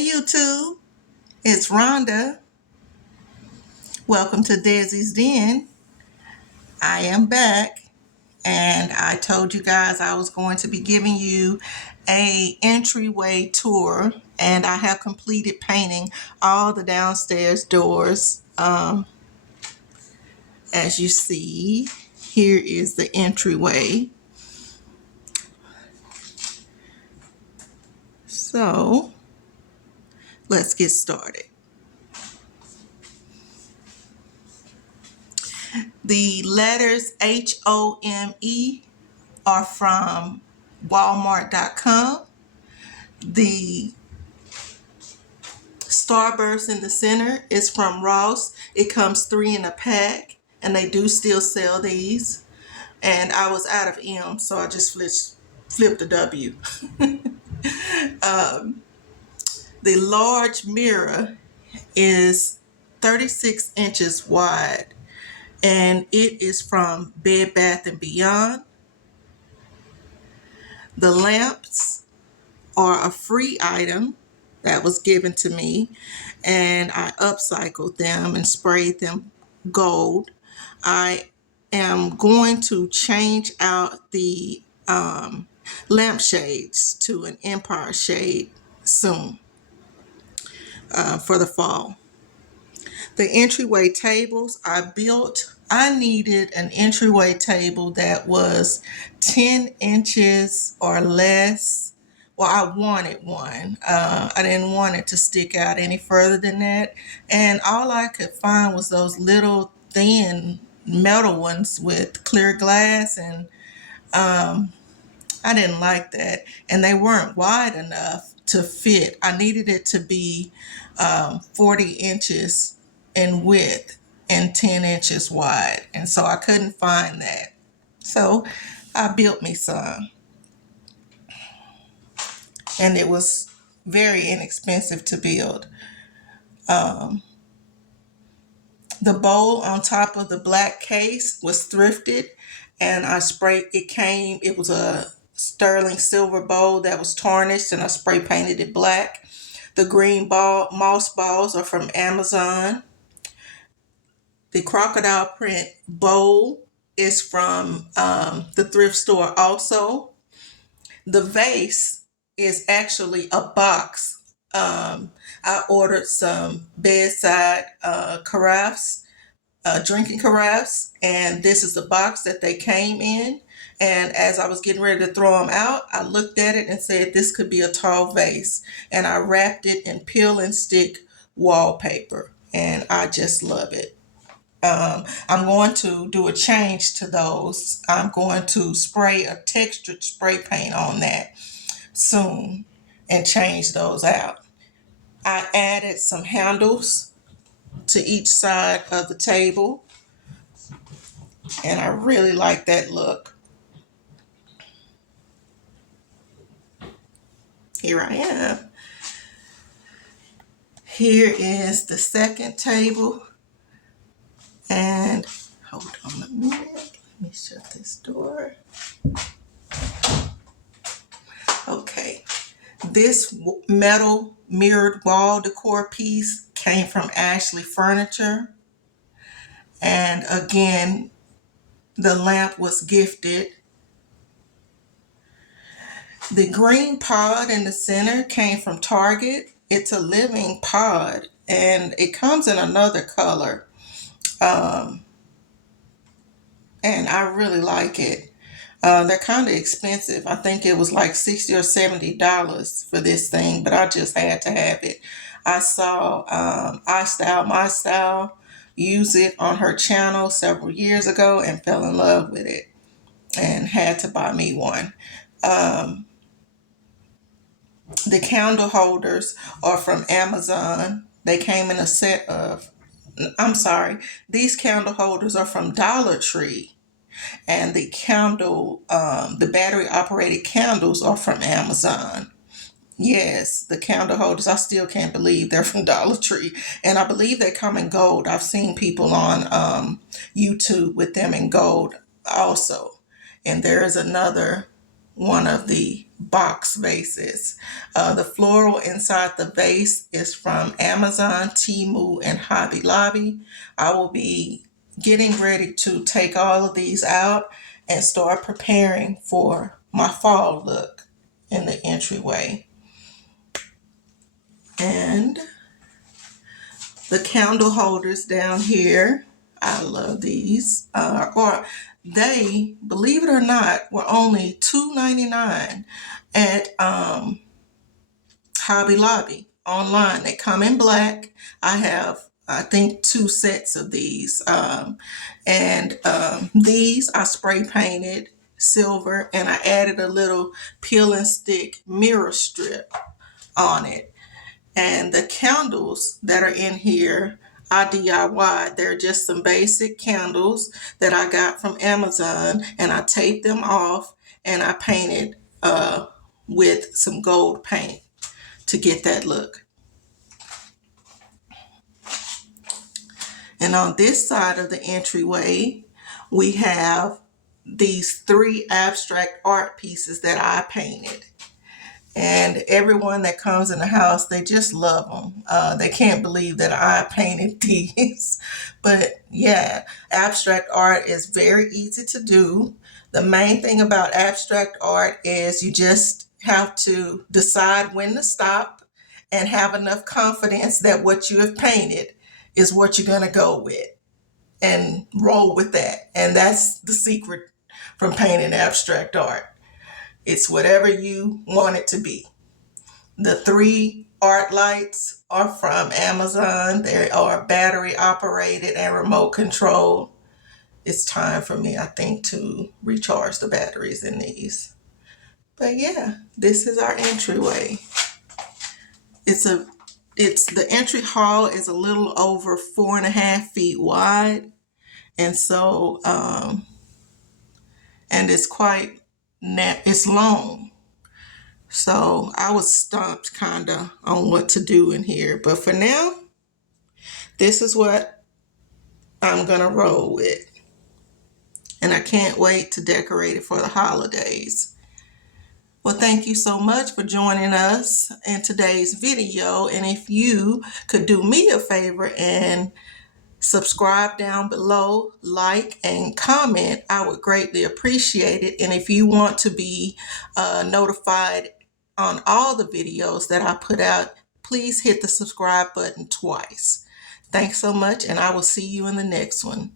Hey YouTube, it's Rhonda. Welcome to Desi's Den. I am back and I told you guys I was going to be giving you a entryway tour, and I have completed painting all the downstairs doors. As you see, here is the entryway. So let's get started. The letters HOME are from Walmart.com. The Starburst in the center is from Ross. It comes 3 in a pack, and they do still sell these. And I was out of M, so I just flipped the W. The large mirror is 36 inches wide, and it is from Bed Bath & Beyond. The lamps are a free item that was given to me, and I upcycled them and sprayed them gold. I am going to change out the lampshades to an Empire shade soon for the fall. The entryway tables I needed an entryway table that was 10 inches or less. Well, I wanted one. I didn't want it to stick out any further than that. And all I could find was those little thin metal ones with clear glass, and I didn't like that. And they weren't wide enough to fit. I needed it to be 40 inches in width and 10 inches wide. And so I couldn't find that. So I built me some. And it was very inexpensive to build. The bowl on top of the black case was thrifted, and it was a sterling silver bowl that was tarnished, and I spray painted it black. The green moss balls are from Amazon. The crocodile print bowl is from the thrift store also. The vase is actually a box. I ordered some bedside carafes, drinking carafes, and this is the box that they came in. And as I was getting ready to throw them out, I looked at it and said this could be a tall vase. And I wrapped it in peel and stick wallpaper, and I just love it. I'm going to do a change to those. I'm going to spray a textured spray paint on that soon and change those out. I added some handles to each side of the table, and I really like that look. Here I am. Here is the second table, and hold on a minute. Let me shut this door. Okay. This metal mirrored wall decor piece came from Ashley Furniture. And again, the lamp was gifted. The green pod in the center came from Target. It's a living pod, and it comes in another color. And I really like it. They're kind of expensive. I think it was like $60 or $70 for this thing, but I just had to have it. I saw My Style use it on her channel several years ago and fell in love with it and had to buy me one. The candle holders are from Amazon. They came in a set of, these candle holders are from Dollar Tree. And the battery operated candles are from Amazon. Yes, the candle holders, I still can't believe they're from Dollar Tree. And I believe they come in gold. I've seen people on YouTube with them in gold also. And there is another one of the box vases. The floral inside the vase is from Amazon, Temu, and Hobby Lobby. I will be getting ready to take all of these out and start preparing for my fall look in the entryway. And the candle holders down here, I love these. Or they, believe it or not, were only $2.99 at Hobby Lobby online. They come in black. I have, I think, 2 sets of these. These I spray painted silver, and I added a little peel and stick mirror strip on it. And the candles that are in here, I DIY. They're just some basic candles that I got from Amazon, and I taped them off and I painted with some gold paint to get that look. And on this side of the entryway, we have these 3 abstract art pieces that I painted. And everyone that comes in the house, they just love them. They can't believe that I painted these. But yeah, abstract art is very easy to do. The main thing about abstract art is you just have to decide when to stop and have enough confidence that what you have painted is what you're going to go with and roll with that. And that's the secret from painting abstract art. It's whatever you want it to be. The 3 art lights are from Amazon. They are battery operated and remote controlled. It's time for me, I think, to recharge the batteries in these. But yeah, this is our entryway. The entry hall is a little over 4.5 feet wide. And so, and it's it's long. So I was stumped kind of on what to do in here. But for now, this is what I'm going to roll with. And I can't wait to decorate it for the holidays. Well, thank you so much for joining us in today's video. And if you could do me a favor and subscribe down below, like, and comment, I would greatly appreciate it. And if you want to be notified on all the videos that I put out, please hit the subscribe button twice. Thanks so much, and I will see you in the next one.